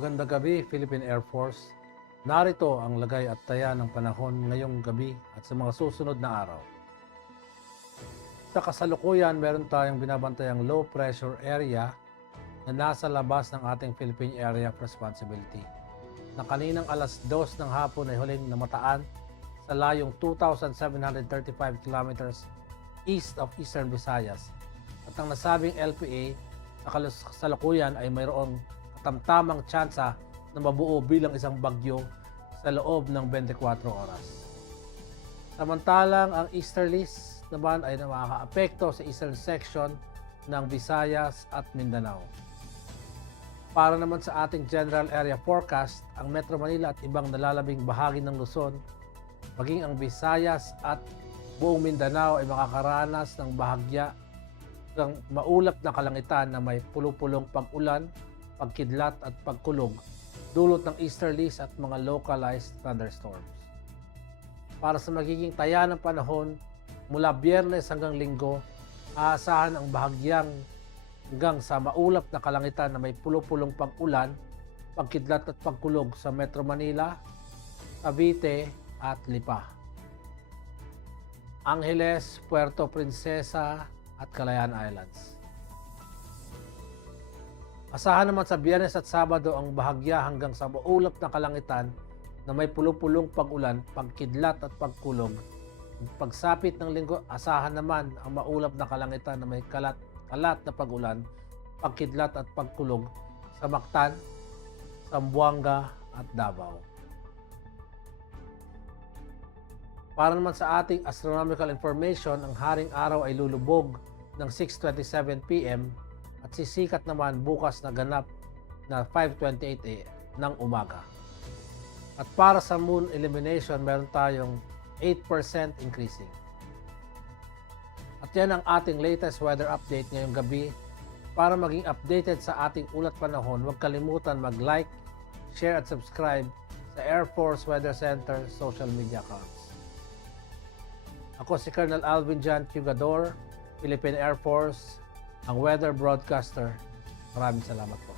Magandang gabi, Philippine Air Force. Narito ang lagay at taya ng panahon ngayong gabi at sa mga susunod na araw. Sa kasalukuyan, meron tayong binabantayang low pressure area na nasa labas ng ating Philippine Area of Responsibility na kaninang alas 2 ng hapon ay huling namataan sa layong 2,735 kilometers east of Eastern Visayas. At ang nasabing LPA sa kasalukuyan ay mayroong katamtamang tsansa na mabuo bilang isang bagyo sa loob ng 24 oras. Samantalang ang easterlies naman ay makakaapekto sa eastern section ng Visayas at Mindanao. Para naman sa ating general area forecast, ang Metro Manila at ibang nalalabing bahagi ng Luzon, maging ang Visayas at buong Mindanao ay makakaranas ng bahagya ng maulap na kalangitan na may pulupulong pag-ulan, pagkidlat at pagkulog, dulot ng easterlies at mga localized thunderstorms. Para sa magiging taya ng panahon, mula Biyernes hanggang Linggo, aasahan ang bahagyang hanggang sa maulap na kalangitan na may pulupulong pag-ulan, pagkidlat at pagkulog sa Metro Manila, Cavite at Lipa, Angeles, Puerto Princesa at Calayan Islands. Asahan naman sa Biyernes at Sabado ang bahagya hanggang sa maulap na kalangitan na may pulupulong pag-ulan, pagkidlat at pagkulog. Pagsapit ng Linggo, asahan naman ang maulap na kalangitan na may kalat na pag-ulan, pagkidlat at pagkulog sa Mactan, Zamboanga at Davao. Para naman sa ating astronomical information, ang haring araw ay lulubog ng 6:27 p.m. at sisikat naman bukas na ganap na 5:28 ng umaga. At para sa moon illumination, meron tayong 8% increasing. At yan ang ating latest weather update ngayong gabi. Para maging updated sa ating ulat panahon, huwag kalimutan mag-like, share at subscribe sa Air Force Weather Center social media accounts. Ako si Colonel Alvin Jan Cugador, Philippine Air Force, ang weather broadcaster. Maraming salamat po.